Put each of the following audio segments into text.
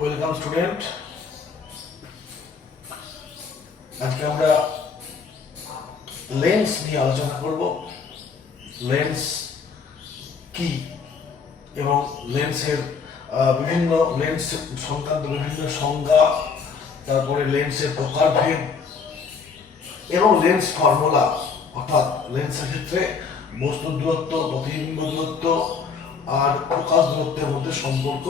Welcome student. আজকে আমরা lens নিয়ে আলোচনা করব। লেন্স কি এবং লেন্সের বিভিন্ন লেন্স সংক্রান্ত বিভিন্ন সংজ্ঞা, তারপরে লেন্সের প্রকারভেদ এবং লেন্স ফর্মুলা, অর্থাৎ লেন্সের ক্ষেত্রে বস্তুর দূরত্ব, প্রতিবিম্ব দূরত্ব আর ফোকাস দূরত্বের মধ্যে সম্পর্ক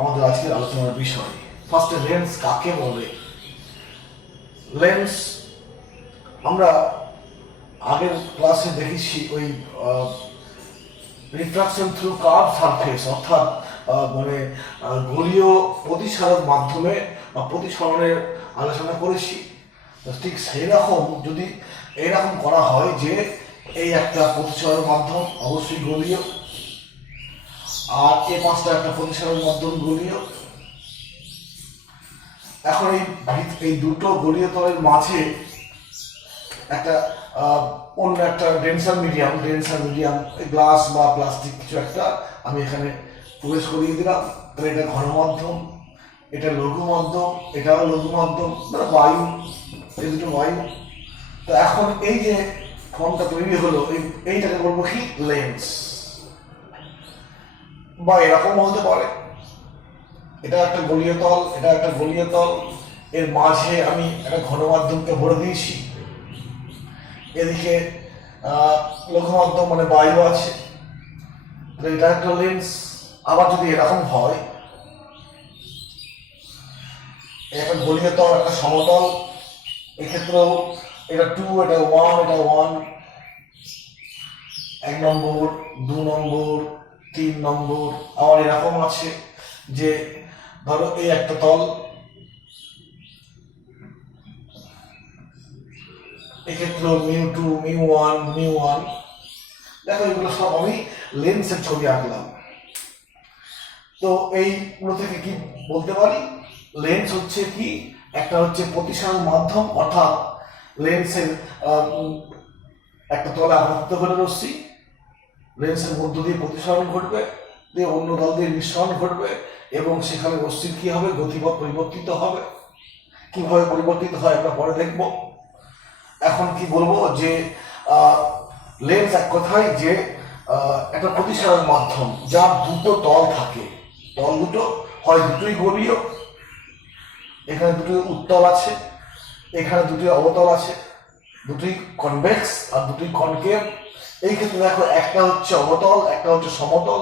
আমাদের আজকের আলোচনার বিষয়। ফার্স্টে লেন্স কাকে বলে? লেন্স আমরা আগের ক্লাসে দেখেছি ওই রিফ্রাকশন থ্রু কার্ভ সারফেস, অর্থাৎ মানে গোলীয় প্রতিসারণ মাধ্যমে বা প্রতিসরণের আলোচনা করেছি। ঠিক সেই রকম যদি এইরকম করা হয় যে এই একটা প্রতিসরণ মাধ্যম অবশ্যই গোলীয়, আর এই পাঁচটা একটা প্রতিসরণ মাধ্যম গোলীয়। এখন এই দুটো গোলীয় তলের মাঝে একটা অন্য একটা ডেন্সার মিডিয়াম গ্লাস বা প্লাস্টিক কিছু একটা আমি এখানে প্রবেশ করিয়ে দিলাম। তাহলে এটা ঘন মাধ্যম, এটা লঘু মাধ্যম, এটাও লঘু মাধ্যম, মানে বায়ু, এই দুটো বায়ু। তো এখন এই যে ফর্মটা তৈরি হলো, এইটাকে বলবো কি? লেন্স। বা এরকম বলতে পারে এটা একটা গোলীয় তল, এটা একটা গোলীয় তল, এর মাঝে আমি একটা ঘন মাধ্যমকে ভরে দিয়েছি, এদিকে লঘু মাধ্যম মানে বায়ু আছে, এটা একটা লেন্স। আবার যদি এরকম হয়, একটা গোলীয় তল, একটা সমতল, এক্ষেত্রেও এটা 2, এটা 1, এটা 1, 1 নম্বর, 2 নম্বর, 3 নম্বর। আবার এরকম আছে যে ধরো এই একটা তল, এক্ষেত্রে μ2, μ1, μ1। দেখো এগুলো সব আমি লেন্সের ছবি আঁকলাম। তো এইগুলো থেকে কি বলতে পারি? লেন্স হচ্ছে কি? একটা হচ্ছে প্রতিসারণ মাধ্যম, অর্থাৎ লেন্সের একটা তলে আবদ্ধ করে রশ্মি, লেন্সের মধ্য দিয়ে প্রতিসরণ ঘটবে, দিয়ে অন্য তল দিয়ে মিশ্রণ ঘটবে, এবং সেখানে রশ্মির কি হবে? গতিপথ পরিবর্তিত হবে। কিভাবে পরিবর্তিত হয় আমরা পরে দেখব। এখন কি বলবো যে লেন্স এক কথায় যে একটা প্রতিসারণ মাধ্যম, যার দুটো তল থাকে। তল দুটো হয় দুটোই গোলীয়, এখানে দুটো উত্তল আছে, এখানে দুটি অবতল আছে, দুটি কনভেক্স আর দুটি কনকেভ। এই ক্ষেত্রে দেখো একটা হচ্ছে অবতল, একটা হচ্ছে সমতল।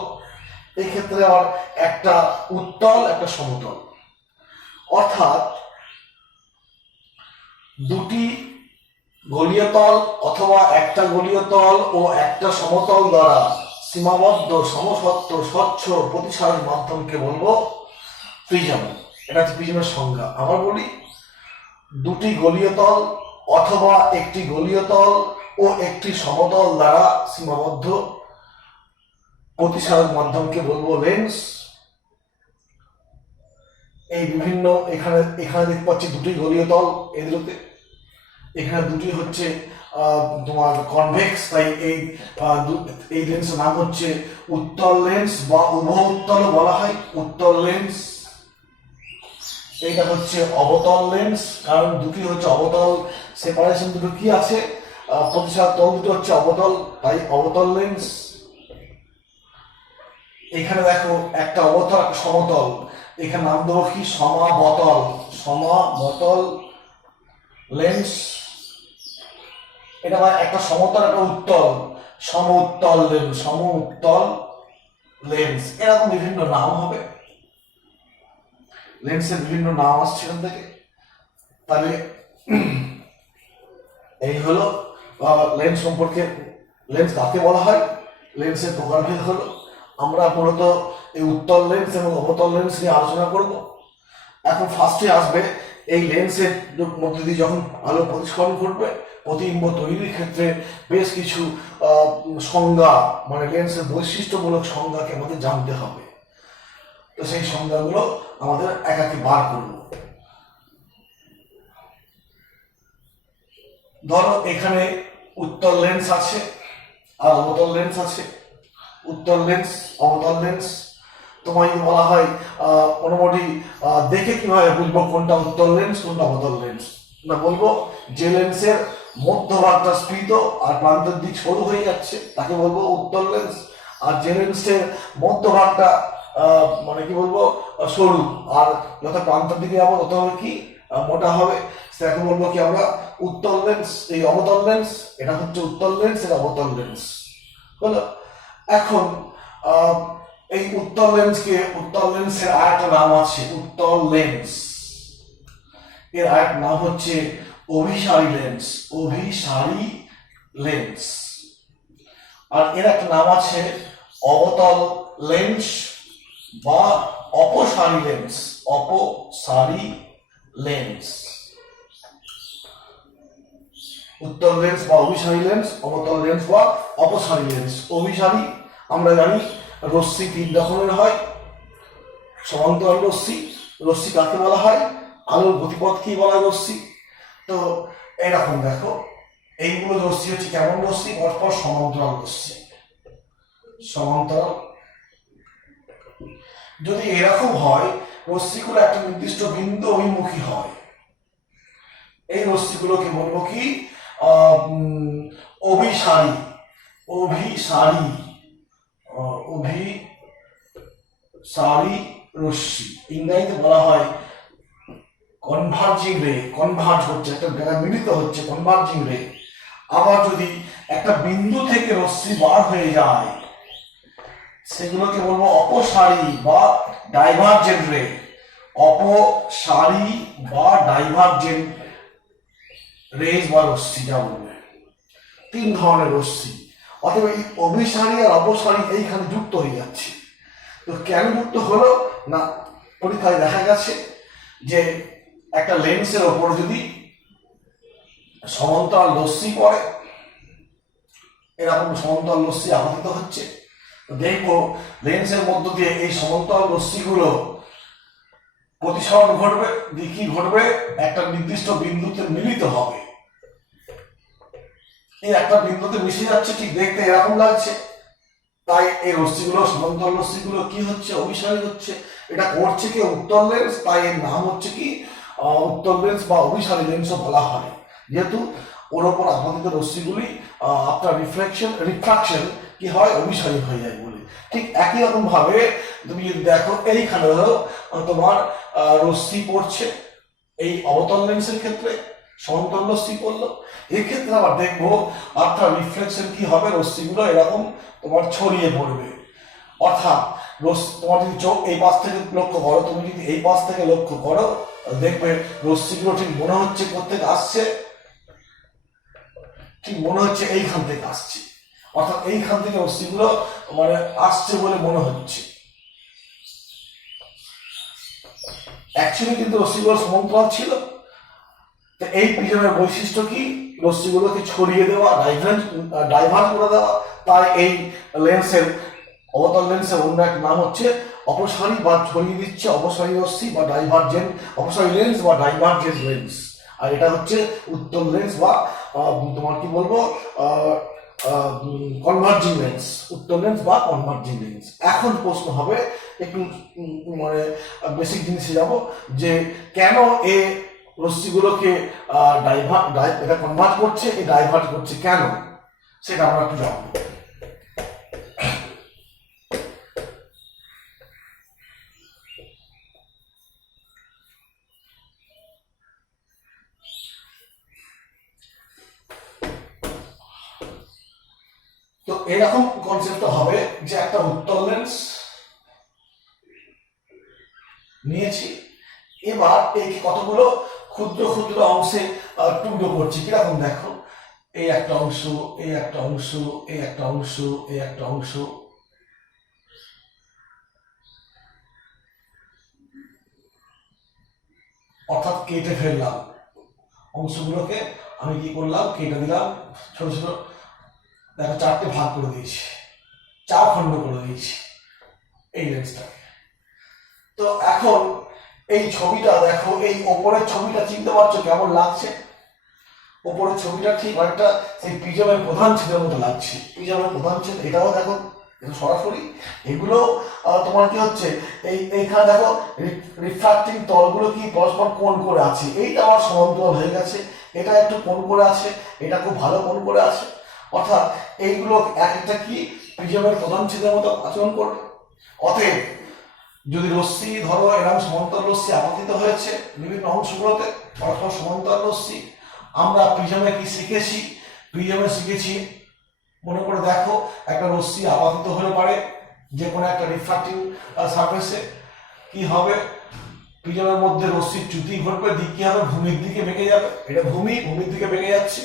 এই ক্ষেত্রে আবার একটা উত্তল, একটা সমতল। অর্থাৎ দুটি গোলীয় তল অথবা একটা গোলীয় তল ও একটা সমতল দ্বারা সীমাবদ্ধ সমসত্ব স্বচ্ছ প্রতিসারণ মাধ্যমকে বলবো প্রিজম। এটা হচ্ছে প্রিজমের সংজ্ঞা। আবার বলি, দুটি গোলীয় তল অথবা একটি গোলীয় তল ও একটি সমতল দ্বারা সীমাবদ্ধ প্রতিসারণ মাধ্যমকে বলবো লেন্স। এই বিভিন্ন এখানে দেখতে পাচ্ছি দুটি গোলীয় তল, এগুলোতে এখানে দুটি হচ্ছে তোমার কনভেক্স, তাই এই লেন্সের নাম হচ্ছে উত্তল লেন্স বা উভয় উত্তল বলা হয় উত্তল লেন্স। এইটা হচ্ছে অবতল লেন্স, কারণ দুটি হচ্ছে অবতল, সেপারেশন দুটো কি আছে? প্রতিসারণ তল দুটো হচ্ছে অবতল, তাই অবতল লেন্স। এখানে দেখো একটা অবতল, একটা সমতল, এখানে নাম দেবো কি? সমাবতল লেন্স। এটা একটা সমতল, একটা উত্তল, সমউত্তল লেন্স। এরকম বিভিন্ন নাম হবে, লেন্সের বিভিন্ন নাম আসছে এখান থেকে। তাহলে এই হলো লেন্স সম্পর্কে। লেন্স কাকে বলা হয়, লেন্সের প্রকারভেদ হলো। আমরা মূলত এই উত্তল লেন্স এবং অবতল লেন্স নিয়ে আলোচনা করব। এখন ফার্স্টে আসবে এই লেন্সের মধ্যে দিয়ে যখন আলো প্রতিসরণ ঘটবে, প্রতিবিম্ব তৈরির ক্ষেত্রে বেশ কিছু সংজ্ঞা, মানে লেন্সের বৈশিষ্ট্যমূলক সংজ্ঞাকে আমাদের জানতে হবে। তো সেই সংজ্ঞাগুলো আমাদের একাকি বার করব। ধরো এখানে উত্তল লেন্স আছে আর অবতল লেন্স আছে। উত্তল লেন্স, অবতল লেন্স। তোমায় যদি বলা হয় মোটামুটি দেখে কিভাবে বুঝবো কোনটা উত্তল লেন্স কোনটা অবতল লেন্স, না বলবো যে লেন্সের মধ্যভাগটা স্ফীত আর প্রান্তের দিক সরু হয়ে যাচ্ছে তাকে বলবো উত্তল লেন্স, আর যে লেন্সের মধ্যভাগটা মানে কি বলবো সরু আর যত প্রান্তের দিকে যাবো তত কি মোটা হবে, সেটাকে বলবো কি আমরা উত্তল লেন্স। এই অবতল লেন্স, এটা হচ্ছে উত্তল লেন্স, এটা অবতল লেন্স হলো। এখন এই উত্তল লেন্সকে, উত্তল লেন্সের আরেকটা নাম আছে উত্তল লেন্স, এর আরেকটা নাম হচ্ছে অভিসারী লেন্স, অভিসারী লেন্স। আর এর একটা নাম আছে অবতল লেন্স বা অপসারী লেন্স, অপসারী লেন্স। উত্তল লেন্স বা অভিসারী লেন্স, অবতল লেন্স বা অপসারী লেন্স। অভিসারী আমরা জানি রশ্মি 3 রকমের হয়, সমান্তরাল রশ্মি, রশ্মি কাকে বলা হয়, আলোর গতিপথকেই বলা হয় রশ্মি। তো এরকম দেখো এইগুলো রশ্মি হচ্ছে কেমন রশ্মি, পরস্পর সমান্তরাল রশ্মি, সমান্তরাল। যদি এরকম হয় রশ্মিগুলো একটা নির্দিষ্ট বিন্দু অভিমুখী হয়, এই রশ্মিগুলোকে বলবো কি অভিসারী, অভিসারী, অভিসারী রশ্মি। ইংরেজিতে বলা হয় কনভার্জিং রে, কনভার্জ হচ্ছে, একটা জায়গায় মিলিত হচ্ছে, কনভার্জিং রে। আবার যদি একটা বিন্দু থেকে রশ্মি বার হয়ে যায় সেগুলোকে বলবো অপসারী বা ডাইভার্জেন্ট রে, অপসারী বা ডাইভার্জেন্ট রেজ বা রশ্মি যা বলবে। 3 ধরনের রশ্মি, অথবা এই অভিসারী আর অপসারী এইখানে যুক্ত হয়ে যাচ্ছে। তো কেন যুক্ত হলো না, পরীক্ষায় দেখা গেছে যে একটা লেন্সের ওপর যদি সমান্তরাল রশ্মি পড়ে, এরকম সমান্তরাল রশ্মি আপতিত হচ্ছে, তো দেখবো লেন্সের মধ্য দিয়ে এই সমান্তরাল রশ্মিগুলো প্রতিসরণ ঘটবে, কি ঘটবে, একটা নির্দিষ্ট বিন্দুতে মিলিত হবে। এই একটা বিন্দুতে মিশে যাচ্ছে, ঠিক দেখতে এরকম লাগছে, তাই এই রশ্মিগুলো, সমান্তরাল রশ্মিগুলো কি হচ্ছে, অভিসারী হচ্ছে। এটা করছে কি উত্তল লেন্স, তাই এর নাম হচ্ছে কি উত্তল লেন্স বা অভিসারী লেন্সও বলা হয়, যেহেতু ওর ওপর আপতিত রশ্মিগুলি আপনার রিফ্রাকশন কি হয়, অভিসারী হয়ে যায় বলে। ঠিক একই রকম ভাবে তুমি যদি দেখো এইখানে ধরো তোমার রশ্মি পড়ছে, এই অবতল লেন্সের ক্ষেত্রে সমান্তরাল রশ্মি পড়লো, এক্ষেত্রে আবার দেখবো আপনার রিফ্লেকশন কি হবে, রশ্মিগুলো এরকম তোমার ছড়িয়ে পড়বে। অর্থাৎ তোমার যদি চোখ এই পাশ থেকে লক্ষ্য করো, তুমি যদি এই পাশ থেকে লক্ষ্য করো দেখবে রশ্মিগুলো ঠিক মনে হচ্ছে কোত্থেকে আসছে, ঠিক মনে হচ্ছে এইখান থেকে আসছে, অর্থাৎ এইখান থেকে রশ্মিগুলো মানে আসছে বলে মনে হচ্ছে। অ্যাকচুয়ালি কিন্তু রশ্মিগুলো সমান্তরাল ছিল। তো এই প্রিজমের বৈশিষ্ট্য কি, রশ্মিগুলোকে ছড়িয়ে দেওয়া, ডাইভার্ট করে দেওয়া। তাই এই লেন্সের, অবতল লেন্সের অন্য এক নাম হচ্ছে অপসারী বা ছড়িয়ে দিচ্ছে অপসারী রশ্মি বা ডাইভার্জেন্ট, অপসারী লেন্স বা ডাইভার্জেন্ট লেন্স। আর এটা হচ্ছে উত্তল লেন্স বা তোমার কি বলবো কনভার্জিং লেন্স, উত্তল লেন্স বা কনভার্জিং লেন্স। এখন প্রশ্ন হবে একটু মানে বেসিক জিনিসে যাব, যে কেন এ রশ্মিগুলোকে এটা কনভার্ট করছে, এই ডাইভার্ট করছে কেন, সেটা আমরা একটু জানবো। তো এরকম কনসেপ্ট হবে যে একটা উত্তল লেন্স নিয়েছি, এবার এই কতগুলো ক্ষুদ্র ক্ষুদ্র অংশে টুকরো করছি, কিরকম দেখো, এই একটা অংশ, এই একটা অংশ, এই একটা অংশ, এই একটা অংশ, অর্থাৎ কেটে ফেললাম অংশগুলোকে, আমি কি করলাম, কেটে দিলাম, ছোট ছোট দেখো 4টে ভাগ করে দিয়েছি, 4 খণ্ড করে দিয়েছি এই লেন্সটাকে। তো এখন এই ছবিটা দেখো, এই ওপরের ছবিটা চিনতে পারছো কেমন লাগছে, ওপরের ছবিটা ঠিক অনেকটা সেই প্রিজমের প্রধান ছেদের মতো লাগছে, প্রিজমের প্রধান ছেদ। এটাও দেখো সরাসরি এগুলো তোমার কি হচ্ছে এইখানে দেখো রিফ্রাক্টিং তলগুলো কি পরস্পর কোণ করে আছে, এইটা আমার সমান্তরাল হয়ে গেছে, এটা একটু কোণ করে আছে, এটা খুব ভালো কোণ করে আছে, অর্থাৎ এইগুলো এক একটা কি প্রিজমের প্রধান ছিদ্রের মতো আচরণ করবে। অতএব যদি রশ্মি ধরো এরকম সমান্তরাল রশ্মি আপতিত হয়েছে বিভিন্ন অংশগুলোতে পরস্পর সমান্তরাল রশ্মি, আমরা প্রিজমে কি শিখেছি, প্রিজমে শিখেছি মনে করে দেখো একটা রশ্মি আপাতিত হলে পারে যে কোনো একটা রিফ্রাক্টিং সারফেসে কি হবে, প্রিজমের মধ্যে রশ্মির চ্যুতি ঘটবে, দিক কি হবে, ভূমির দিকে বেঁকে যাবে, এটা ভূমির দিকে বেঁকে যাচ্ছে,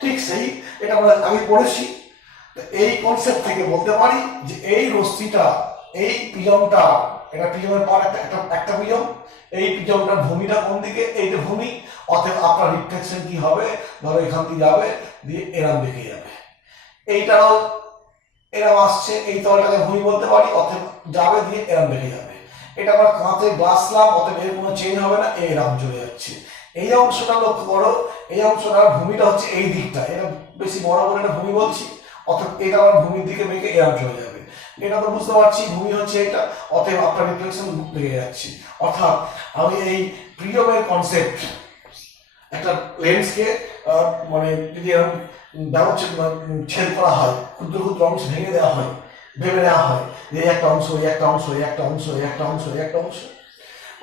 ঠিক সেই এটা আমরা আগে পড়েছি। এই কনসেপ্ট থেকে বলতে পারি যে এই রশ্মিটা এই প্রিজমটা, এটা প্রিজমের পর একটা প্রিজম, এই প্রিজমটার ভূমিটা কোন দিকে, এইটা ভূমি, অতএব আপনার রিফ্লেকশন কি হবে, ধরো এখান থেকে যাবে দিয়ে এরম বেঁকে যাবে, এইটাও এরম আসছে, এই তলটাকে ভূমি বলতে পারি, অতএব যাবে দিয়ে এরম বেঁকে যাবে, এটা আবার কাঁচে গ্লাস স্ল্যাব, অতএব এর কোনো চেঞ্জ হবে না, এরম চলে যাচ্ছে। এই অংশটা লক্ষ্য করো, এই অংশটার ভূমিটা হচ্ছে এই দিকটা, এটা বেশি বড় করে এটা ভূমি বলছি, অতএব এটা আবার ভূমির দিকে বেঁকে এরম চলে যাবে, এটা তো বুঝতে পারছি ভূমি হচ্ছে এটা, অতএব আপনার রিফ্লেকশন বেঁকে যাচ্ছে। অর্থাৎ আমি এই প্রিজমের কনসেপ্ট একটা লেন্সকে মানে যদি এরকম ছেদ করা হয়, ক্ষুদ্র ক্ষুদ্র অংশ ভেঙে দেওয়া হয়, ভেবে নেওয়া হয় যে একটা অংশ, একটা অংশ, একটা অংশ, একটা অংশ, একটা অংশ,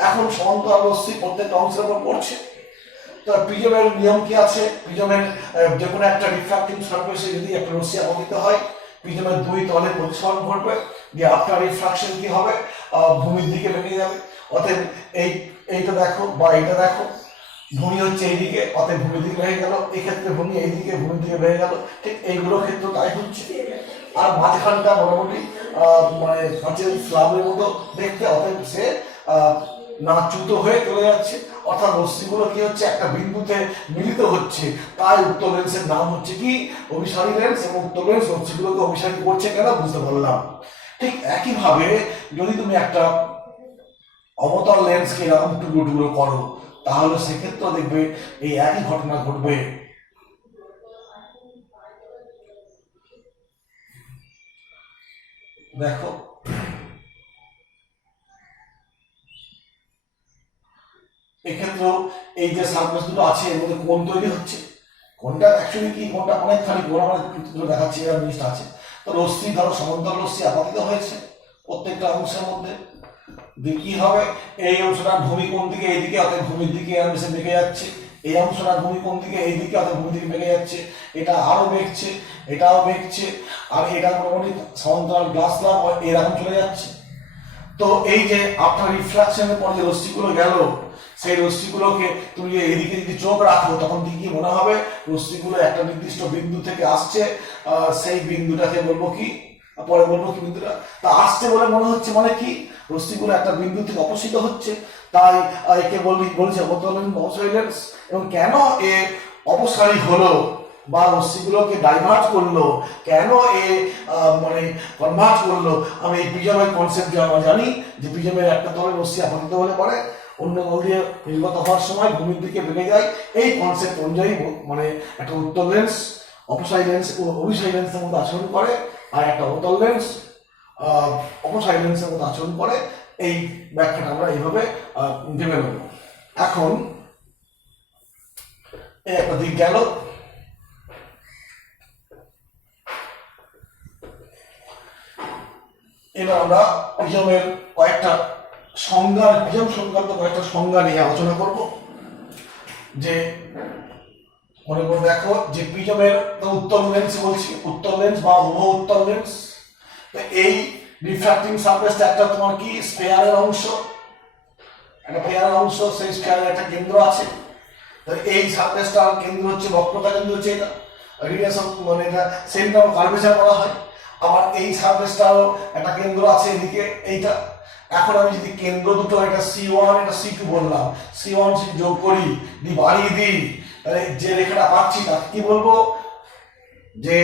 এখন সমান্তরাল রশ্মি প্রত্যেকটা অংশের উপর পড়ছে। তো প্রিজমের নিয়ম কি আছে, প্রিজমের যে কোনো একটা রিফ্রাক্টিং সারফেসে যদি একটা রশ্মি আপতিত হয়, প্রিজমের দুই তলে প্রতিসরণ ঘটবে, দিয়ে আফটার রিফ্রাকশন কি হবে, ভূমির দিকে বেঁকে যাবে, অতএব এইটা দেখো বা এইটা দেখো, ভূমি হচ্ছে এইদিকে, অতএব ভূমির দিকে বেঁকে গেল, এই ক্ষেত্রে ভূমি এইদিকে, ভূমির দিকে বেঁকে গেল, ঠিক এইগুলোর ক্ষেত্রে তাই হচ্ছে। আর মাঝখানটা মোটামুটি মানে কাঁচের স্ল্যাবের মতো দেখতে, অতএব সে না চ্যুত হয়ে চলে যাচ্ছে, অর্থাৎ রশ্মিগুলো কি হচ্ছে একটা বিন্দুতে মিলিত হচ্ছে, তাই উত্তর লেন্সের নাম হচ্ছে কি অভিসারী লেন্স, এবং উত্তর লেন্স রশ্মিগুলোকে অভিসারী করছে কেন বুঝতে পারলাম। ঠিক একইভাবে যদি তুমি একটা অবতল লেন্সকে এরকম টুকরো টুকরো করো, তাহলে সেক্ষেত্রে দেখবে এই একই ঘটনা ঘটবে। দেখো এক্ষেত্রেও এই যে সারফেস দুটো আছে এর মধ্যে কোণ তৈরি হচ্ছে, কোণটা অ্যাকচুয়ালি কি, কোণটা অনেকখানি কোণ আমরা দেখাচ্ছি, এর জিনিসটা আছে। তো রশ্মি ধরো সমান্তরাল রশ্মি আপাতিত হয়েছে প্রত্যেকটা অংশের মধ্যে, কি হবে, এই অংশটার ভূমি কোন দিকে, এইদিকে, অর্থাৎ ভূমির দিকে এসে বেঁকে যাচ্ছে, এই অংশটার ভূমি কোন দিকে, এইদিকে, অর্থাৎ ভূমির দিকে বেঁকে যাচ্ছে, এটা আরো বেঁকছে, এটাও বেঁকছে, আর এটা মোটামুটি সমান্তরাল গ্লাস স্ল্যাব এরকম চলে যাচ্ছে। তো এই যে আপনার রিফ্রাকশনের পর যে রশ্মিগুলো গেল, সেই রশ্মিগুলোকে তুমি এদিকে যদি চোখ রাখো, তখন কি মনে হবে, রশ্মিগুলো একটা নির্দিষ্ট বিন্দু থেকে আসছে, সেই বিন্দুটাকে বলবো কি, পরে বলবো কি বিন্দুটা, তা আসছে বলে মনে হচ্ছে, মানে কি রশ্মিগুলো একটা বিন্দু থেকে অপসৃত হচ্ছে, তাই একে বলছে অবতরণ লেন্স। এবং কেন এ অপসারী হলো বা রশ্মিগুলোকে ডাইভার্ট করলো, কেন এ মানে কনভার্ট করলো, আমি এই প্রিজমের কনসেপ্ট আমরা জানি যে প্রিজমের একটা তলে রশ্মি আপতিত হলে পরে অন্য তল দিয়ে নির্গত হওয়ার সময় ভূমির দিকে বেঁকে যায়, এই কনসেপ্ট অনুযায়ী মানে একটা উত্তল লেন্স অপসারী লেন্স অভিসারী লেন্সের মধ্যে আচরণ করে, আর একটা অবতল লেন্স অপসারী লেন্সের মধ্যে আচরণ করে। এই ব্যাখ্যাটা আমরা এইভাবে ভেবে নেব। এখন এই একটা দিক গেল, এবার আমরা প্রিজমের কয়েকটা সংজ্ঞা, প্রিজম সংক্রান্ত কয়েকটা সংজ্ঞা নিয়ে আলোচনা করব। যে মনে করে দেখো যে প্রিজমের উত্তল লেন্স বলছি, উত্তল লেন্স বা উভয় উত্তল লেন্স, তো এই রিফ্রাক্টিং সারফেসটা একটা তোমার কি স্ফেয়ারের অংশ, একটা স্ফেয়ারের অংশ, সেই স্ফেয়ারের একটা কেন্দ্র আছে, তো এই সারফেসটার কেন্দ্র হচ্ছে বক্রতা কেন্দ্র হচ্ছে এটা, রেডিয়াস মানে এটা সেন্টার অফ কার্ভেচার বলা হয়। আবার এই সারফেসটারও একটা কেন্দ্র আছে এদিকে এইটা। এখন আমি যদি কেন্দ্র দুটো এটা C1 এটা C2 বললাম, C1 যোগ করি, বাড়িয়ে দিই, তাহলে যে রেখাটা পাচ্ছি তাকে কি বলবো, যে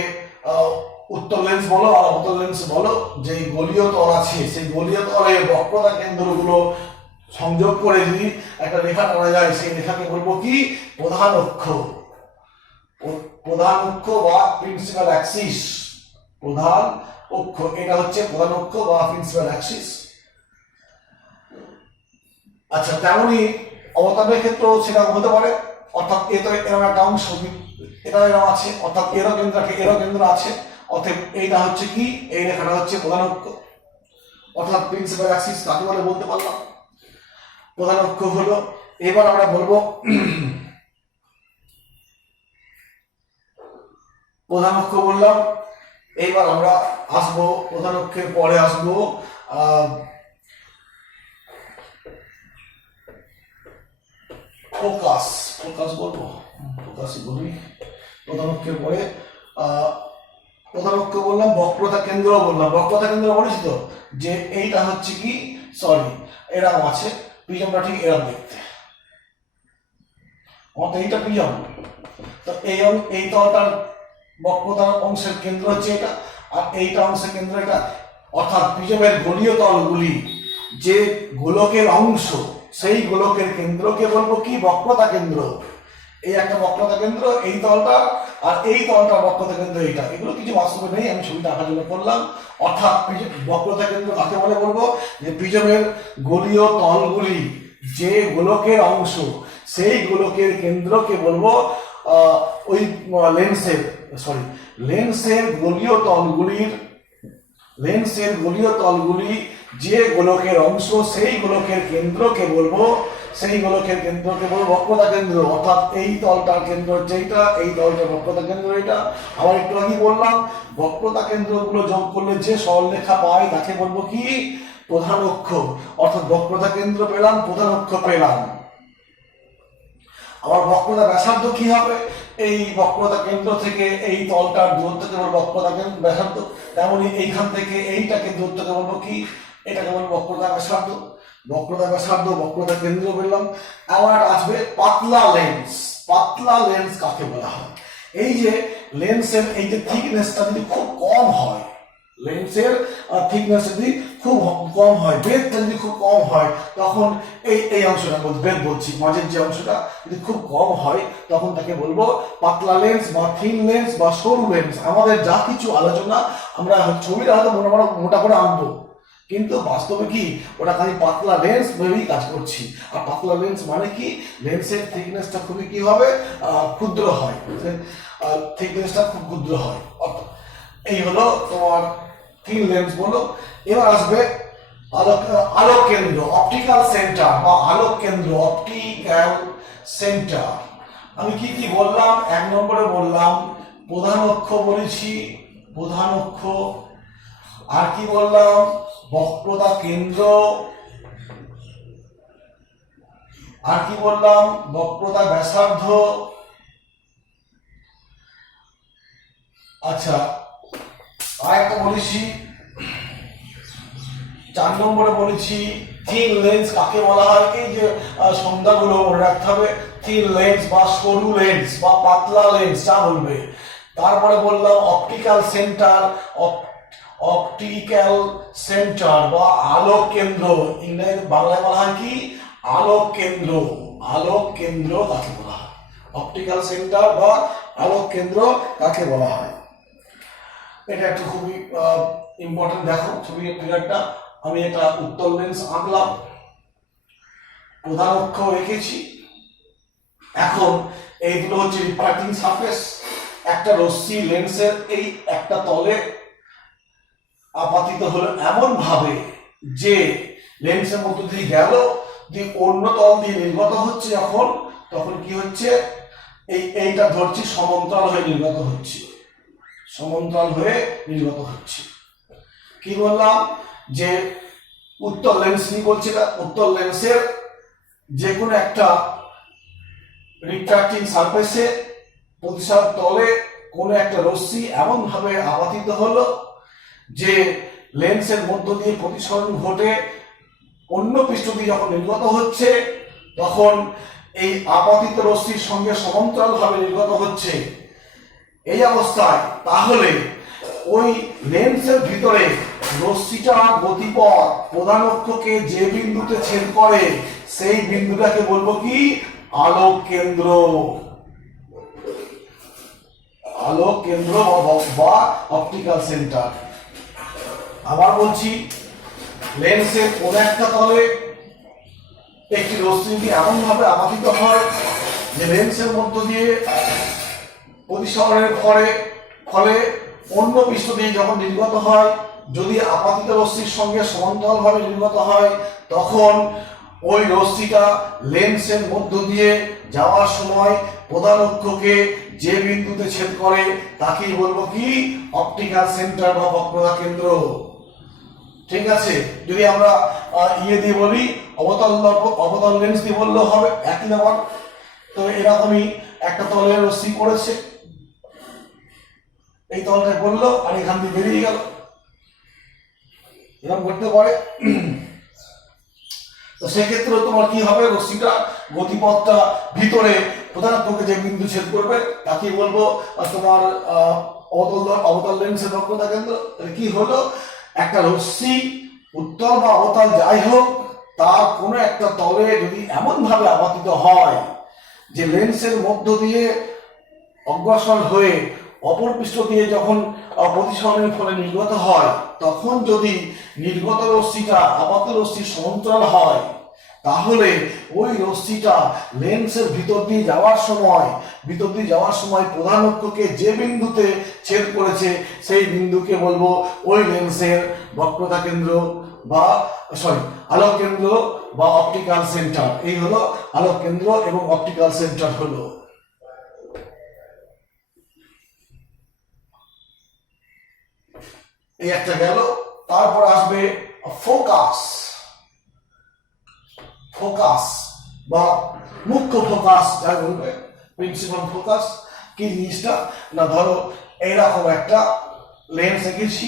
উত্তল লেন্স বলো আর অবতল লেন্স বলো, যে গলীয় তল আছে সেই গলীয় তলের বক্রতা কেন্দ্রগুলো সংযোগ করে যদি একটা রেখা টানা যায়, সেই রেখাকে বলবো কি প্রধান অক্ষ, প্রধান অক্ষ বা প্রিন্সিপাল অ্যাক্সিস, প্রধান অক্ষ, এটা হচ্ছে প্রধান অক্ষ বা প্রিন্সিপাল অ্যাক্সিস। আচ্ছা, তেমনি অবতারের ক্ষেত্রেও সেরকম হতে পারে, অর্থাৎ এ তো এরকম একটা অংশ, এটা এরকম আছে, অর্থাৎ এরও কেন্দ্র আছে, অতএব এইটা হচ্ছে কি, এই রেখাটা হচ্ছে প্রধান অক্ষ, অর্থাৎ প্রিন্সিপাল অ্যাক্সিস কাকে বলে বলতে পারলাম, প্রধান অক্ষ হলো। এবার আমরা বলবো প্রধান অক্ষ বললাম। এইবার আমরা আসবো প্রধান অক্ষের পরে আসবো ফোকাস বলবো, ফোকাসই বলি। প্রধান অক্ষের পরে প্রধান অক্ষ বললাম, বক্রতা কেন্দ্র বললাম। বক্রতা কেন্দ্র বলেছি তো যে এইটা হচ্ছে কি, সরি এরকম আছে, প্রিজমটা ঠিক এরকম দেখতে, অর্থাৎ এইটা প্রিজম। তো এই তলটার বক্রতার অংশের কেন্দ্র হচ্ছে এটা, আর এইটা অংশের কেন্দ্র এটা, অর্থাৎ প্রিজমের গোলীয় তলগুলি যে গোলকের অংশ, সেই গোলকের কেন্দ্রকে বলবো কি, বক্রতা কেন্দ্র। এই একটা বক্রতা কেন্দ্র এই তলটা, আর এই তলটা বক্রতা কেন্দ্র এইটা, এগুলো কিছু বাস্তবে নেই, আমি ছবিটা আঁকার জন্য করলাম। অর্থাৎ বক্রতা কেন্দ্র কাকে বলে বলবো, যে প্রিজমের গোলীয় তলগুলি যে গোলকের অংশ, সেই গোলকের কেন্দ্রকে বলবো ওই লেন্সের গলীয় তলগুলি যে গোলকের অংশ, সেই গোলকের কেন্দ্রকে বলবো বক্রতা কেন্দ্র। অর্থাৎ এই তলটার কেন্দ্র হচ্ছে এইটা, এই তলটার বক্রতা কেন্দ্র এটা। আবার একটু আগে বললাম, বক্রতা কেন্দ্রগুলো যোগ করলে যে সরলরেখা পাই তাকে বলবো কি, প্রধান অক্ষ। অর্থাৎ বক্রতা কেন্দ্র পেলাম, প্রধান অক্ষ পেলাম। আবার বক্রতা ব্যাসার্ধ কি হবে, এই বক্রতা কেন্দ্র থেকে এই তলটার দূরত্বকে বলবো বক্রতা ব্যাসার্ধ। তেমনি এইখান থেকে এইটাকে দূরত্বকে বলবো কি, এটাকে বলবো বক্রতা ব্যাসার্ধ। বক্রতা কেন্দ্র বললাম। আবার আসবে পাতলা লেন্স কাকে বলা হয়, এই যে লেন্সের এই যে থিকনেসটা যদি খুব কম হয়, লেন্সের থিকনেস যদি খুব কম হয়, বেধটা যদি খুব কম হয়, তখন এই অংশটা বেধ বলছি, মাঝের যে অংশটা যদি খুব কম হয়, তখন তাকে বলবো পাতলা লেন্স বা থিন লেন্স বা সরু লেন্স। আমাদের যা কিছু আলোচনা আমরা ছবিটা হয়তো মোটা করে আনবো, কিন্তু বাস্তবে কি ওটা খালি পাতলা লেন্স ভেবেই কাজ করছি। আর পাতলা লেন্স মানে কি, লেন্সের থিকনেসটা খুবই কি হবে, ক্ষুদ্র হয়, থিকনেসটা খুব ক্ষুদ্র হয়। এই হলো তোমার থিন লেন্স বলো। এবার আসবে আলোক কেন্দ্র, অপটিক্যাল সেন্টার বা আলোক কেন্দ্র, অপটিক্যাল সেন্টার। আমি কি কি বললাম, 1 নম্বরে বললাম প্রধান অক্ষ বলেছি, প্রধান অক্ষ। আর কি বললাম, বক্রতা কেন্দ্র। আর কি বললাম, বক্রতা ব্যাসার্ধ। আচ্ছা, আর একটা বলেছি 4 নম্বরে বলেছি থিন লেন্স কাকে বলা হয়। এই যে সংজ্ঞাগুলো মনে রাখতে হবে, থিন লেন্স বা সরু লেন্স বা পাতলা লেন্স যা বলবে। তারপরে বললাম অপটিক্যাল সেন্টার বা আলোক কেন্দ্র, ইংরেজি বাংলায় বলা হয় কি, আলোক কেন্দ্র। আলোক কেন্দ্র কাকে বলা হয়, অপটিক্যাল সেন্টার বা আলোক কেন্দ্র কাকে বলা হয়। এটা একটা খুবই ইম্পর্টেন্ট। দেখো ছবির ফিগারটা, আমি এটা উত্তল লেন্স আঁকলাম, প্রধান অক্ষ রেখেছি। এখন এই দুটো হচ্ছে রিফ্র্যাক্টিং সারফেস। একটা রশ্মি লেন্সের এই একটা তলে আপাতিত হলো এমন ভাবে যে লেন্সের মধ্য দিয়ে গেল, দিয়ে অন্য তল দিয়ে নির্গত হচ্ছে, তখন কি হচ্ছে, এইটা ধরছি সমান্তরাল হয়ে নির্গত হচ্ছে, কি বললাম, যে উত্তল লেন্স নিয়ে বলছি না, উত্তল লেন্সের যে কোনো একটা রিফ্র্যাক্টিং সারফেসে প্রতিসার তলে কোনো একটা রশ্মি এমন ভাবে আপাতিত হলো যে লেন্সের মধ্য দিয়ে প্রতিসরণ ঘটে অন্য পৃষ্ঠ দিয়ে যখন নির্গত হচ্ছে, তখন এই আপাতিত রশ্মির সঙ্গে সমান্তরাল ভাবে নির্গত হচ্ছে। এই অবস্থায় তাহলে ওই লেন্সের ভিতরে রশ্মিটা গতিপথ প্রধান অক্ষকে যে বিন্দুতে ছেদ করে, সেই বিন্দুটাকে বলবো কি, আলোক কেন্দ্র। বা অপটিক্যাল সেন্টার। আবার বলছি, লেন্সের কোন একটা তলে একটি রশ্মি যদি এমন ভাবে আপাতিত হয় যে লেন্সের মধ্য দিয়ে প্রতিসরণের ফলে অন্য পৃষ্ঠ দিয়ে যখন নির্গত হয়, যদি আপাতিত রশ্মির সঙ্গে সমান্তরালভাবে নির্গত হয়, তখন ওই রশ্মিটা লেন্সের মধ্য দিয়ে যাওয়ার সময় প্রধান অক্ষকে যে বিন্দুতে ছেদ করে তাকেই বলবো কি, অপটিক্যাল সেন্টার বা বক্রতা কেন্দ্র। ঠিক আছে, যদি আমরা দিয়ে বলি, অবতল লেন্স দিয়ে বললেও হবে, একই ব্যাপার। তো এরকমই একটা তলের রশ্মি পড়েছে, এই তলটা বললো আর এখান দিয়ে বেরিয়ে গেল, এরকম করতে পারে। তো সেক্ষেত্রে তোমার কি হবে, রশ্মিটা গতিপথটা ভিতরে প্রধান অক্ষকে যে বিন্দু ছেদ করবে তাকে বলবো তোমার অবতল লেন্সের বক্রতা কেন্দ্র। কি হলো, একটা রশ্মি উত্তল বা অবতল যাই হোক, তার কোনো একটা তলে যদি এমন ভাবে আপাতিত হয় যে লেন্সের মধ্য দিয়ে অগ্রসর হয়ে অপর পৃষ্ঠ দিয়ে যখন প্রতিসরণের ফলে নির্গত হয়, তখন যদি নির্গত রশ্মিটা আপাত রশ্মির সমান্তরাল হয়, তাহলে ওই রশ্মিটা লেন্সের ভিতর দিয়ে যাওয়ার সময় প্রধান অক্ষকে যে বিন্দুতে ছেদ করেছে সেই বিন্দুকে বলবো ওই লেন্সের বক্রতা কেন্দ্র বা আলোক কেন্দ্র বা অপটিক্যাল সেন্টার। এই হলো আলোক কেন্দ্র এবং অপটিক্যাল সেন্টার হলো। এই একটা গেল। তারপর আসবে ফোকাস বা মুখ্য ফোকাস, যা বলবে প্রিন্সিপাল ফোকাস। কি জিনিসটা না, ধরো এইরকম একটা লেন্স এঁকেছি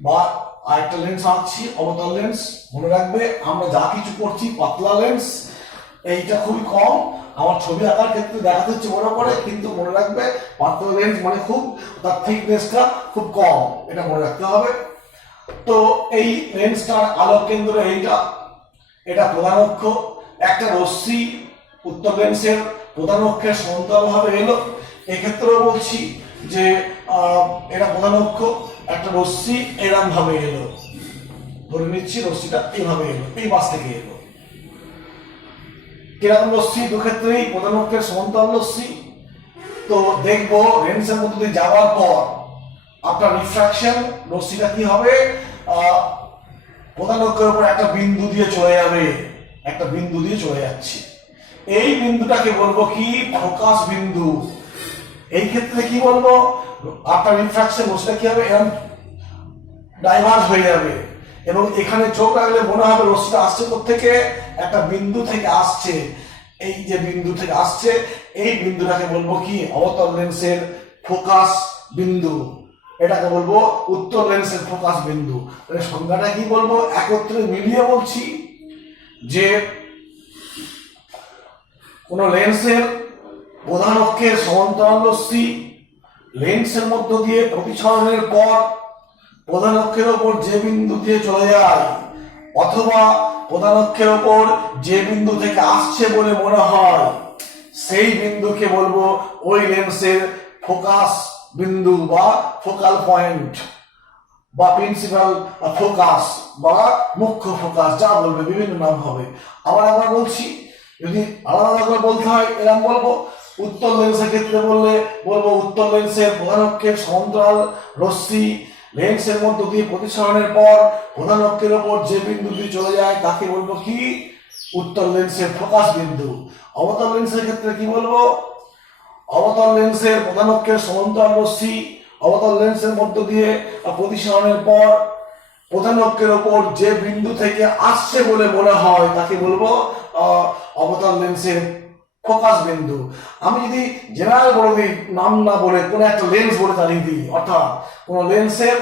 বা আরেকটা লেন্স আঁকছি, অবতল লেন্স। মনে রাখবে আমরা যা কিছু করছি পাতলা লেন্স, এইটা খুবই কম, আমার ছবি আঁকার ক্ষেত্রে দেখাতে হচ্ছে বড় করে, কিন্তু মনে রাখবে পাতলা লেন্স মানে খুব তার থিকনেসটা খুব কম, এটা মনে রাখতে হবে। তো এই লেন্সটার আলোক কেন্দ্র এটা প্রধান অক্ষ। একটা রশ্মি উত্তর লেন্সের প্রধান অক্ষের সমান্তরালভাবে এলো, এক্ষেত্রেও বলছি যে এটা প্রধান অক্ষ, একটা রশ্মি এরকম ভাবে এলো, ধরে নিচ্ছি রশ্মিটা এইভাবে এলো, এই পাশ থেকে এলো। কিরকম রশ্মি, দুক্ষেত্রেই প্রধান অক্ষের সমান্তরাল রশ্মি। তো দেখবো লেন্সের মধ্যে দিয়ে যাওয়ার পর আপনার রিফ্রাকশন, রশ্মিটা কি হবে, প্রধান অক্ষের উপর একটা বিন্দু দিয়ে চলে যাবে, একটা বিন্দু দিয়ে চলে যাচ্ছে। এই বিন্দুটাকে বলবো কি, ফোকাস বিন্দু। এই ক্ষেত্রে কি বলবো, আপনার রিফ্রাকশন রশ্মিটা কি হবে, এরকম ডাইভার্জ হয়ে যাবে এবং এখানে চোখ রাখলে মনে হবে রশ্মিটা আসছে কোত্থেকে, একটা বিন্দু থেকে আসছে। এই যে বিন্দু থেকে আসছে, এই বিন্দুটাকে বলবো কি, অবতল লেন্সের ফোকাস বিন্দু। এটাকে বলবো উত্তর লেন্সের ফোকাস বিন্দু। সংজ্ঞাটা কি বলবো, একত্রে মিলিয়ে বলছি যে কোন লেন্সের প্রধান অক্ষের সমান্তরাল রশ্মি লেন্সের মধ্য দিয়ে প্রতিসরণের পর প্রধান অক্ষের ওপর যে বিন্দু দিয়ে চলে যায়, অথবা প্রধান অক্ষের ওপর যে বিন্দু থেকে আসছে বলে মনে হয়, সেই বিন্দুকে বলবো ওই লেন্সের ফোকাস বিন্দু বা ফোকাল পয়েন্ট বা প্রিন্সিপাল ফোকাস বা মুখ্য ফোকাস, যা বলবে বিভিন্ন নাম হবে। আবার একবার বলছি, যদি আলাদা করে বলতে হয় এরকম বলবো, উত্তর লেন্সের ক্ষেত্রে বলবো উত্তর লেন্সের প্রধান অক্ষের সমান্তরাল রশ্মি লেন্সের মধ্য দিয়ে প্রতিসরণের পর প্রধান অক্ষের ওপর যে বিন্দু দিয়ে চলে যায় তাকে বলবো কি, উত্তর লেন্সের ফোকাস বিন্দু। অবতল লেন্সের ক্ষেত্রে কি বলবো, অবতল লেন্সের প্রধান অক্ষের সমান্তরাল রশ্মি অবতল লেন্সের মধ্য দিয়ে প্রতিসরণের পর প্রধান অক্ষের ওপর যে বিন্দু থেকে আসছে বলে মনে হয় তাকে বলবো অবতল লেন্সের ফোকাস বিন্দু। আমি যদি জেনারেল বলে দিই, নাম না বলে কোনো একটা লেন্স বলে চালিয়ে দিই, অর্থাৎ কোন লেন্সের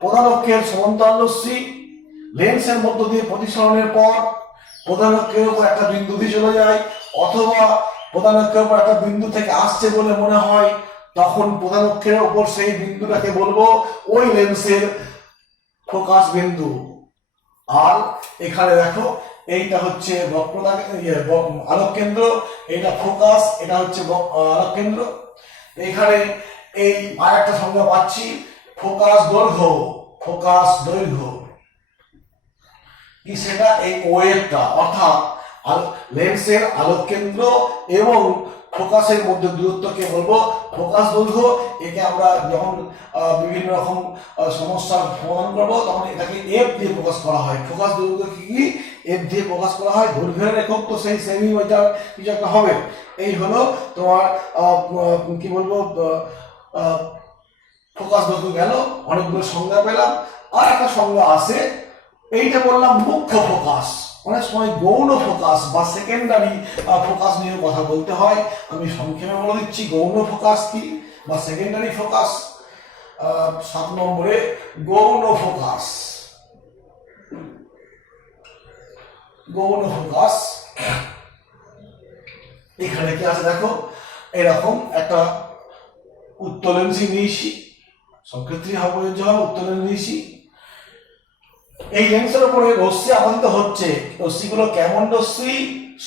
প্রধান অক্ষের সমান্তরাল রশ্মি লেন্সের মধ্য দিয়ে প্রতিসরণের পর প্রধান অক্ষের উপর একটা বিন্দু দিয়ে চলে যায়, অথবা প্রধান অক্ষের উপর একটা বিন্দু থেকে আসছে বলে মনে হয়, তখন প্রধান অক্ষের উপর সেই বিন্দুটাকে বলবো ওই লেন্সের ফোকাস বিন্দু। আর এখানে দেখো, এইটা হচ্ছে বক্রতা আলোক কেন্দ্র, এটা ফোকাস, এটা হচ্ছে আলোক কেন্দ্র। এখানে এই আরেকটা সংজ্ঞা পাচ্ছি, ফোকাস দৈর্ঘ্য। ফোকাস দৈর্ঘ্য কি সেটা এই ওয়েভটা, অর্থাৎ লেন্সের আলোক কেন্দ্র এবং ফোকাসের মধ্যে দূরত্বকে বলবো ফোকাস দৈর্ঘ্য। একে আমরা যখন বিভিন্ন রকম সমস্যার সমাধান করবো তখন এটাকে এফ দিয়ে প্রকাশ করা হয়। ফোকাস দৈর্ঘ্য কি এফ দিয়ে প্রকাশ করা হয়। দৈর্ঘ্যের একক তো সেই সেমি ওইটা কিছু একটা হবে। এই হলো তোমার কি বলবো ফোকাস দৈর্ঘ্য গেল। অনেকগুলো সংজ্ঞা পেলাম। আর একটা সংজ্ঞা আছে, এইটা বললাম মুখ্য ফোকাস। অনেক সময় গৌণ ফোকাস বা সেকেন্ডারি ফোকাস নিয়ে কথা বলতে হয়। আমি সংক্ষেপে বলে দিচ্ছি গৌণ ফোকাস কি বা সেকেন্ডারি ফোকাস। 7 নম্বরে গৌণ ফোকাস। গৌণ ফোকাস এখানে কি আছে দেখো, এরকম একটা উত্তোলনশী নিয়েছি, সংক্ষেত্রী হবে উত্তোলন নিয়েছি। এই লেন্সের উপরে রশ্মি আপতিত হচ্ছে। রশ্মিগুলো কেমন রশ্মি?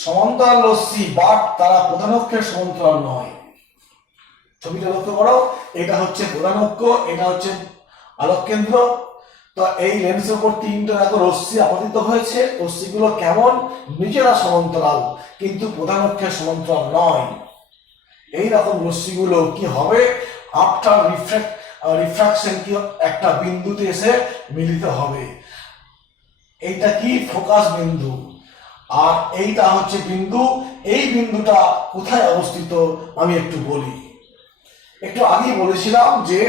সমান্তরাল রশ্মি, বাট তারা প্রধান অক্ষের সমান্তরাল নয়। ছবিটা লক্ষ্য করো, এটা হচ্ছে প্রধান অক্ষ, এটা হচ্ছে আলোক কেন্দ্র। তো এই লেন্সের উপর 3টা রশ্মি আপতিত হয়েছে। রশ্মিগুলো কেমন? নিজেরা সমান্তরাল কিন্তু প্রধান অক্ষের সমান্তরাল নয়। এই রকম রশ্মিগুলো কি হবে? আফটার রিফ্রাকশন কি একটা বিন্দুতে এসে মিলিত হবে। এইটা কি ফোকাস বিন্দু, আর এইটা হচ্ছে বিন্দু। এই বিন্দুটা কোথায় অবস্থিত আমি একটু বলি। একটু আগেই বলেছিলাম যে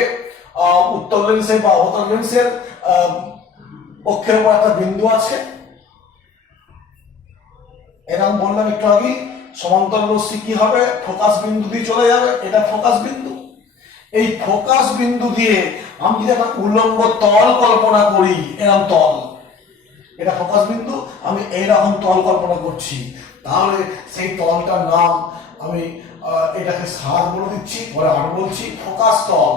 উত্তল লেন্সের বা অবতল লেন্সের অক্ষের উপর একটা বিন্দু আছে, এরকম বললাম একটু আগে। সমান্তরাল রশ্মি কি হবে? ফোকাস বিন্দু দিয়ে চলে যাবে, এটা ফোকাস বিন্দু। এই ফোকাস বিন্দু দিয়ে আমি যদি একটা উল্লম্ব তল কল্পনা করি, এরকম তল, এটা ফোকাস বিন্দু, আমি এইরকম তল কল্পনা করছি, তাহলে সেই তলটার নাম আমি এটাকে 7 বলে দিচ্ছি, পরে 8 বলছি। ফোকাস তল,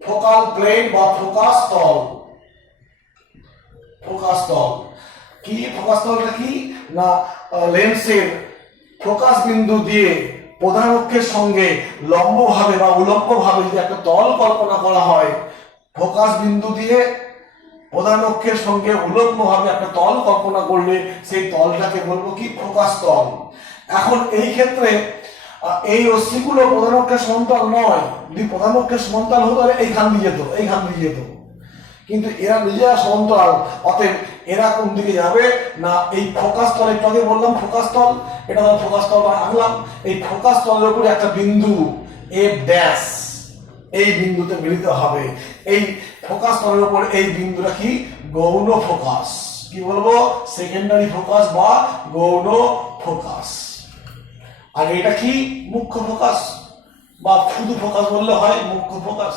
ফোকাল প্লেন বা ফোকাস তল। ফোকাস তল কি? ফোকাস তলটা কি না, লেন্সের ফোকাস বিন্দু দিয়ে প্রধান অক্ষের সঙ্গে লম্বভাবে বা উল্লম্বভাবে যদি একটা তল কল্পনা করা হয়, ফোকাস বিন্দু দিয়ে প্রধান অক্ষের সঙ্গে উল্লম্বভাবে একটা তল কল্পনা করলে সেই তলটাকে বলবো কি? ফোকাস তল। এখন এই ক্ষেত্রে এই রশ্মিগুলো প্রধান অক্ষের সমান্তরাল নয়। যদি প্রধান অক্ষের সমান্তরাল হতো তাহলে এইখান দিয়ে যেত, এইখান দিয়ে যেত, কিন্তু এরা নিজেরা সমান্তরাল। অতএব এরা কোন দিকে যাবে না, এই ফোকাস তল, একটু আগে বললাম ফোকাস তল, এটা ফোকাস তল আঁকলাম। এই ফোকাস তলের উপরে একটা বিন্দু এফ ড্যাশ, এই বিন্দুতে মিলিত হবে। এই ফোকাস তলের উপর এই বিন্দুটা কি? গৌণ ফোকাস। কি বলবো? সেকেন্ডারি ফোকাস বা গৌণ ফোকাস। আর এটা কি? মুখ্য ফোকাস বা শুধু ফোকাস বললে হয়, মুখ্য ফোকাস।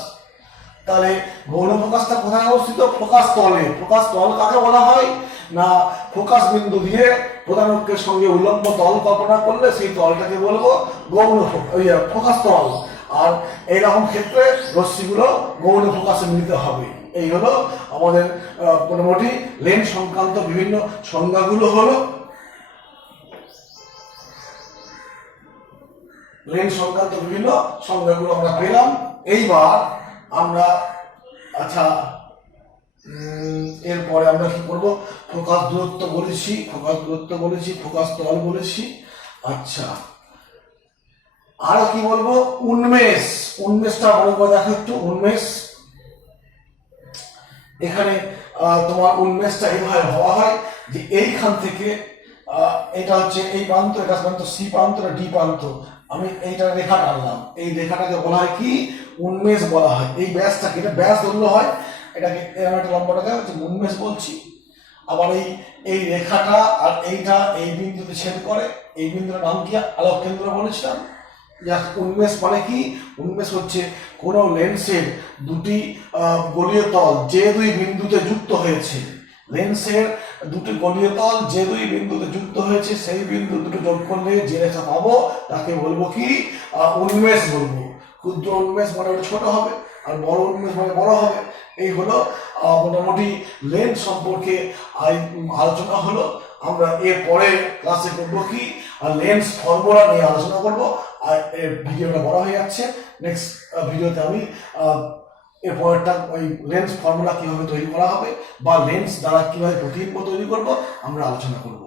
তাহলে গৌণ ফোকাসটা কোথায় অবস্থিত? ফোকাস তলে। ফোকাস তল কাকে বলা হয় না, ফোকাস বিন্দু দিয়ে প্রধান অক্ষের সঙ্গে উল্লম্ব তল কল্পনা করলে সেই তলটাকে বলবো গৌণ ফোকাস তল। আর এইরকম ক্ষেত্রে রশ্মিগুলো গৌণ ফোকাসে মিলিত হবে। এই হলো আমাদের মোটামুটি লেন্স সংক্রান্ত বিভিন্ন সংজ্ঞাগুলো হলো। লেন্স সংক্রান্ত বিভিন্ন সংজ্ঞাগুলো আমরা পেলাম। এইবার আমরা আচ্ছা এরপরে আমরা কি করব? ফোকাস দূরত্ব বলেছি, ফোকাস দূরত্ব বলেছি, ফোকাস তল বলেছি। আচ্ছা আরো কি বলবো? উন্মেষ। উন্মেষটা বড় করে দেখো একটু। উন্মেষ এখানে তোমার উন্মেষটা এইভাবে হওয়া হয় যে এইখান থেকে এটা হচ্ছে এই প্রান্ত, এটা প্রান্ত সি প্রান্ত, এটা ডি প্রান্ত। আমি এইটা রেখা টানলাম, এই রেখাটাকে বলা হয় কি? উন্মেষ বলা হয়। এই ব্যাসটাকে, এটা ব্যাস ধরলে হয়, এটাকে এরকম একটা লম্বাটাকে হচ্ছে উন্মেষ বলছি। আবার এই রেখাটা আর এইটা এই বিন্দুতে ছেদ করে, এই বিন্দুর নাম কি? আলোক কেন্দ্র বলেছিলাম। উন্মেষ মানে কি? উন্মেষ হচ্ছে কোন লেন্সের দুটি গলীয় তল যে দুই বিন্দুতে যুক্ত হয়েছে, লেন্সের দুটি গলীয় তল যে দুই বিন্দুতে যুক্ত হয়েছে, সেই বিন্দু দুটো যোগ করলে যে রেখা পাবো তাকে বলবো কি? উন্মেষ বলবো। ক্ষুদ্র উন্মেষ মানে ওটা ছোট হবে, আর বড় উন্মেষ মানে বড় হবে। এই হলো মোটামুটি লেন্স সম্পর্কে আলোচনা হলো। আমরা এর পরে ক্লাসে করবো কি? লেন্স ফর্মুলা নিয়ে আলোচনা করবো। আর ভিডিওটা বড় হয়ে যাচ্ছে, নেক্সট ভিডিওতে আমি এরপরটা ওই লেন্স ফর্মুলা কিভাবে তৈরি করা হবে বা লেন্স দ্বারা কিভাবে প্রতিবিম্ব তৈরি করব আমরা আলোচনা করব।